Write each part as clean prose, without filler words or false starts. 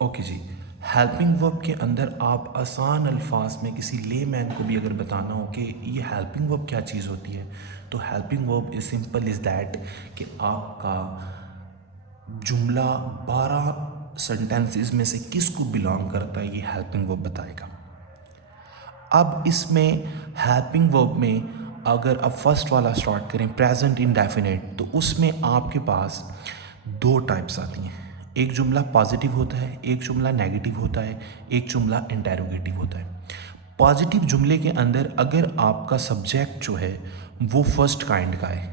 Okay जी। Helping verb के अंदर आप आसान अल्फाज में किसी ले मैन को भी अगर बताना हो कि ये हेल्पिंग वर्ब क्या चीज़ होती है, तो helping verb is simple is that कि आपका जुमला 12 सेंटेंसेस में से किस को बिलोंग करता है, ये हेल्पिंग वर्ब बताएगा। अब इसमें हेल्पिंग वर्ब में अगर आप फर्स्ट वाला स्टार्ट करें प्रेजेंट इंडेफिनिट, तो उसमें आपके पास दो टाइप्स आती हैं। एक जुमला पॉजिटिव होता है, एक जुमला नेगेटिव होता है, एक जुमला इंटेरोगेटिव होता है। पॉजिटिव जुमले के अंदर अगर आपका सब्जेक्ट जो है वो फर्स्ट काइंड का है,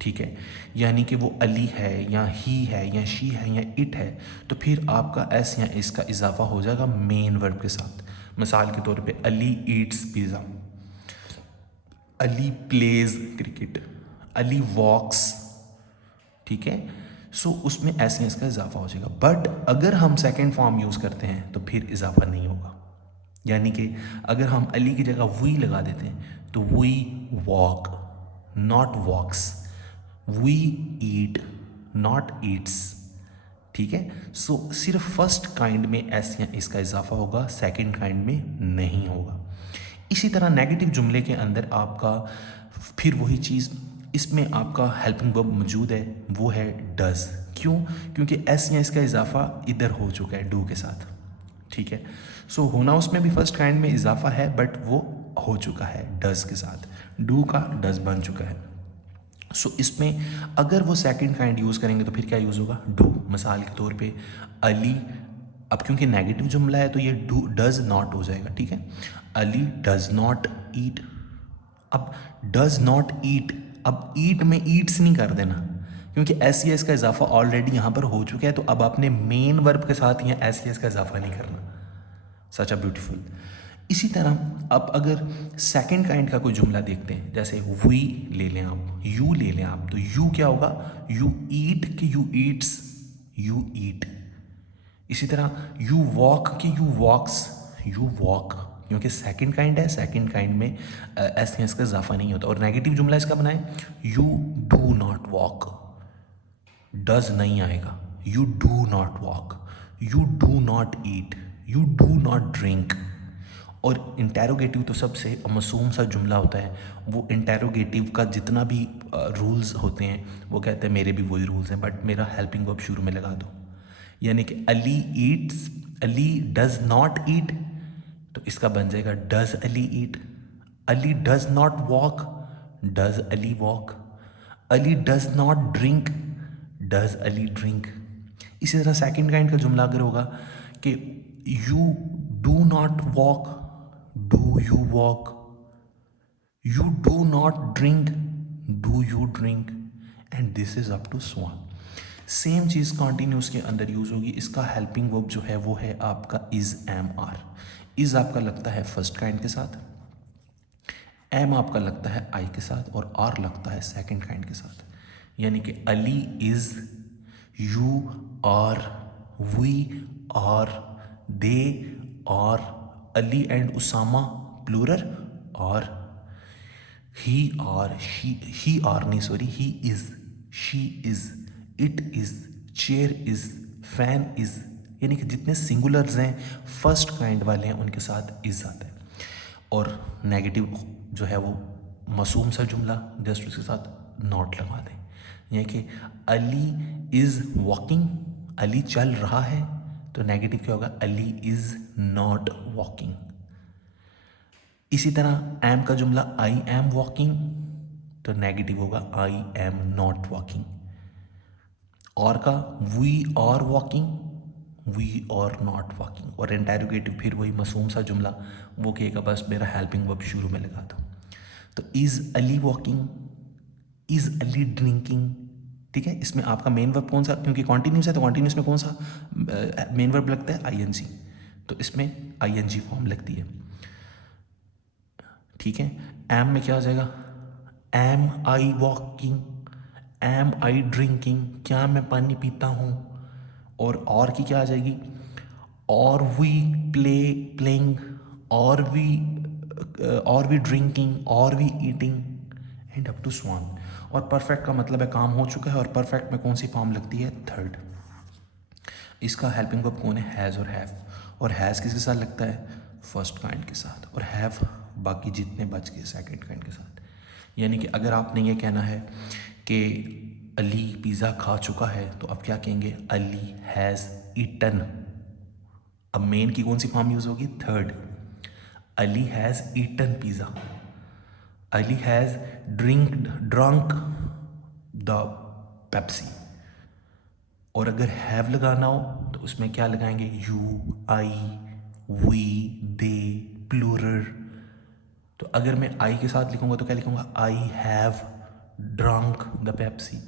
ठीक है, यानी कि वो अली है या ही है या शी है या इट है, तो फिर आपका एस या इसका इजाफा हो जाएगा मेन वर्ब के साथ। मिसाल के तौर पे Ali eats pizza, Ali plays cricket, Ali walks, ठीक है। सो उसमें एस या इसका इजाफा हो जाएगा। बट अगर हम सेकेंड फॉर्म यूज़ करते हैं तो फिर इजाफा नहीं होगा, यानी कि अगर हम अली की जगह वी लगा देते हैं तो we walk not walks, we eat not eats, ठीक है। सो सिर्फ फर्स्ट काइंड में एस या इसका इजाफा होगा, सेकंड काइंड में नहीं होगा। इसी तरह नेगेटिव जुमले के अंदर आपका फिर वही चीज़, इसमें आपका हेल्पिंग वर्ब मौजूद है, वो है डज। क्यों? क्योंकि एस या इसका इजाफा इधर हो चुका है डू के साथ, ठीक है। सो होना उसमें भी फर्स्ट काइंड में इजाफा है, बट वो हो चुका है डज के साथ, डू का डज बन चुका है। सो इसमें अगर वो सेकंड काइंड यूज़ करेंगे तो फिर क्या यूज़ होगा? डू। मिसाल के तौर पे अली, अब क्योंकि नेगेटिव जुमला है तो ये डू डज नॉट हो जाएगा, ठीक है। अली डज नॉट ईट। अब डज नॉट ईट, अब ईट में ईट्स नहीं कर देना, क्योंकि एस ई एस का इजाफा ऑलरेडी यहाँ पर हो चुका है, तो अब आपने मेन वर्ब के साथ यहाँ एस ई एस का इजाफा नहीं करना। सच अ ब्यूटीफुल। इसी तरह आप अगर सेकंड काइंड का कोई जुमला देखते हैं, जैसे वी ले लें आप, यू ले लें आप, तो यू क्या होगा? यू ईट कि यू ईट्स, यू ईट। इसी तरह यू वॉक कि यू वॉक्स, यू वॉक, क्योंकि सेकंड काइंड है, सेकंड काइंड में एस एस का इजाफा नहीं होता। और नेगेटिव जुमला इसका बनाए, you do not walk, does नहीं आएगा, you do not walk, you do not eat, you do not drink. और इंटेरोगेटिव तो सबसे मासूम सा जुमला होता है, वो इंटेरोगेटिव का जितना भी रूल्स होते हैं वो कहते हैं मेरे भी वही रूल्स हैं, बट मेरा हेल्पिंग वर्ब शुरू में लगा दो। यानी कि Ali eats, Ali does not eat, तो इसका बन जाएगा does Ali eat. Ali does not walk, does Ali walk. Ali does not drink, does Ali drink. इसी तरह सेकंड काइंड का जुमला अगर होगा कि you do not walk, do you walk, you do not drink, do you drink, and this is up to swan. Same चीज़ continuous के अंदर यूज होगी। इसका हेल्पिंग वर्ब जो है वो है आपका इज एम आर। इज आपका लगता है फर्स्ट काइंड के साथ, एम आपका लगता है आई के साथ, और आर लगता है सेकंड काइंड के साथ। यानी कि Ali is, you are, we are, they are, Ali and Usama plural, और ही आर, ही आर नहीं sorry, he is, she is, it is, chair is, fan is. यानी कि जितने सिंगुलर्स हैं फर्स्ट काइंड वाले हैं उनके साथ इज आता है। और नेगेटिव जो है वो मासूम सा जुमला, जस्ट उसके साथ नॉट लगा दें। यानी कि अली इज़ वॉकिंग, अली चल रहा है, तो नेगेटिव क्या होगा? Ali is not walking. इसी तरह एम का जुमला आई एम वॉकिंग, तो नेगेटिव होगा आई एम नॉट वॉकिंग। और का we are walking, we are not walking. और इंटेरोगेटिव फिर वही मासूम सा जुमला, वो कहेगा बस मेरा हेल्पिंग वर्ब शुरू में लगा दो। तो is Ali walking, is Ali drinking, ठीक है। इसमें आपका मेन वर्ब कौन सा, क्योंकि कॉन्टिन्यूस है तो कॉन्टिन्यूस में कौन सा मेन वर्ब लगता है? आईएनजी, तो इसमें आईएनजी फॉर्म लगती है, ठीक है। एम में क्या आ जाएगा? एम आई वॉकिंग, एम आई ड्रिंकिंग, क्या मैं पानी पीता हूँ। और की क्या आ जाएगी? और वी प्लेइंग, और वी ड्रिंकिंग, और we eating, and up to swan. और परफेक्ट का मतलब है काम हो चुका है, और परफेक्ट में कौन सी फॉर्म लगती है? थर्ड। इसका हेल्पिंग वर्ब कौन है? हैज़ और हैव। और हैज़ किसके साथ लगता है? फर्स्ट काइंड के साथ, और हैव बाकी जितने बच गए सेकंड काइंड के साथ। यानी कि अगर आपने ये कहना है कि अली पिज़्ज़ा खा चुका है, तो आप क्या कहेंगे? Ali has eaten. अब मेन की कौन सी फॉर्म यूज़ होगी? Third. Ali has eaten pizza. Ali has drunk the Pepsi. और अगर हैव लगाना हो तो उसमें क्या लगाएंगे? You, I, we, they, plural. तो अगर मैं आई के साथ लिखूंगा तो क्या लिखूंगा? I have drunk the Pepsi,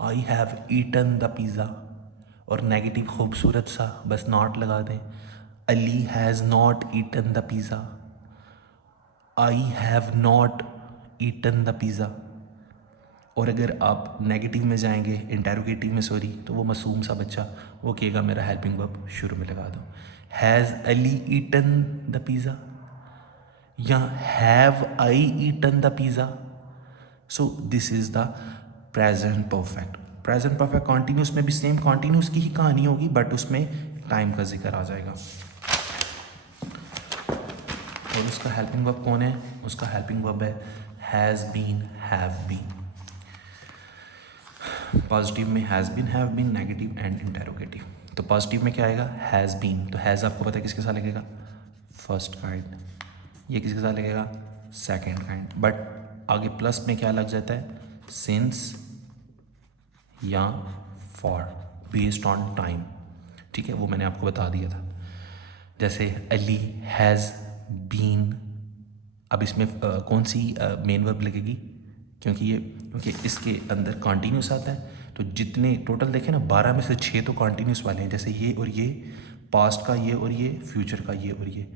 I have eaten the pizza. और नेगेटिव खूबसूरत सा बस नॉट लगा दें, Ali has not eaten the pizza, I have not eaten the pizza. और अगर आप नेगेटिव में जाएंगे, इंटेरोगेटिव में सॉरी, तो वो मासूम सा बच्चा वो कहेगा मेरा हेल्पिंग वर्ब शुरू में लगा दो। Has Ali eaten the pizza या have I eaten the pizza. So this is the present perfect. Present perfect continuous में भी सेम कॉन्टीन्यूस की ही कहानी होगी, बट उसमें टाइम का जिक्र आ जाएगा। और उसका हेल्पिंग वर्ब कौन है? उसका हेल्पिंग वर्ब है has been, have been. Positive में has been, have been, negative and interrogative. तो पॉजिटिव में क्या आएगा? Has been. तो हैज़ आपको पता है किसके साथ लगेगा? First kind. ये किसके साथ लगेगा? Second kind. बट आगे प्लस में क्या लग जाता है? सिंस या फॉर, बेस्ड ऑन टाइम। ठीक है, वो मैंने आपको बता दिया था। जैसे अली हैज़ बीन, अब इसमें कौन सी मेन वर्ब लगेगी? क्योंकि इसके अंदर कॉन्टीन्यूस आता है, तो जितने टोटल देखें ना 12 में से 6 तो कॉन्टीन्यूस वाले हैं। जैसे ये और ये, पास्ट का ये और ये, फ्यूचर का ये और ये,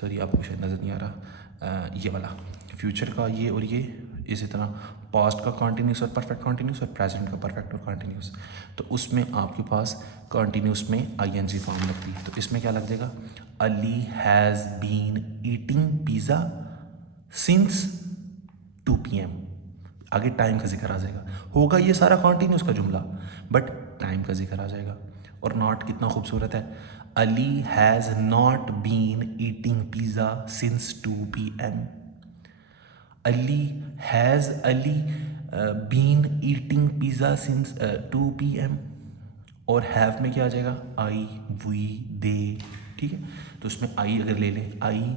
सॉरी आपको शायद नज़र नहीं आ रहा, ये वाला फ्यूचर का ये और ये, इसी तरह पास्ट का कॉन्टीन्यूस और परफेक्ट कॉन्टीन्यूस और प्रेजेंट का परफेक्ट और कॉन्टीन्यूस। तो उसमें आपके पास कॉन्टीन्यूस में आईएनजी फॉर्म लगती है। तो इसमें क्या लग जाएगा? Ali has been eating pizza since 2 PM। आगे टाइम का जिक्र आ जाएगा। होगा ये सारा कॉन्टीन्यूस का जुमला, बट टाइम का जिक्र आ जाएगा। और नॉट कितना खूबसूरत है, Ali has not been eating pizza since 2 PM। Ali has been eating pizza since 2 PM। और हैव में क्या आ जाएगा? I, we, they. ठीक है, तो उसमें आई अगर ले लें, I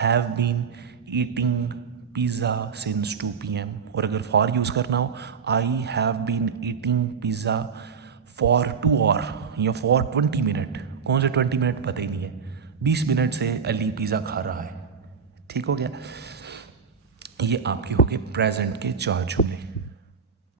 have been eating pizza since 2 PM। और अगर फॉर यूज़ करना हो, I have been eating pizza for 2 hour या फॉर 20 मिनट। कौन से 20 मिनट पता ही नहीं है, 20 मिनट से अली पिज़्ज़ा खा रहा है। ठीक हो गया, ये आपके हो गए प्रेजेंट के 4 जुमले।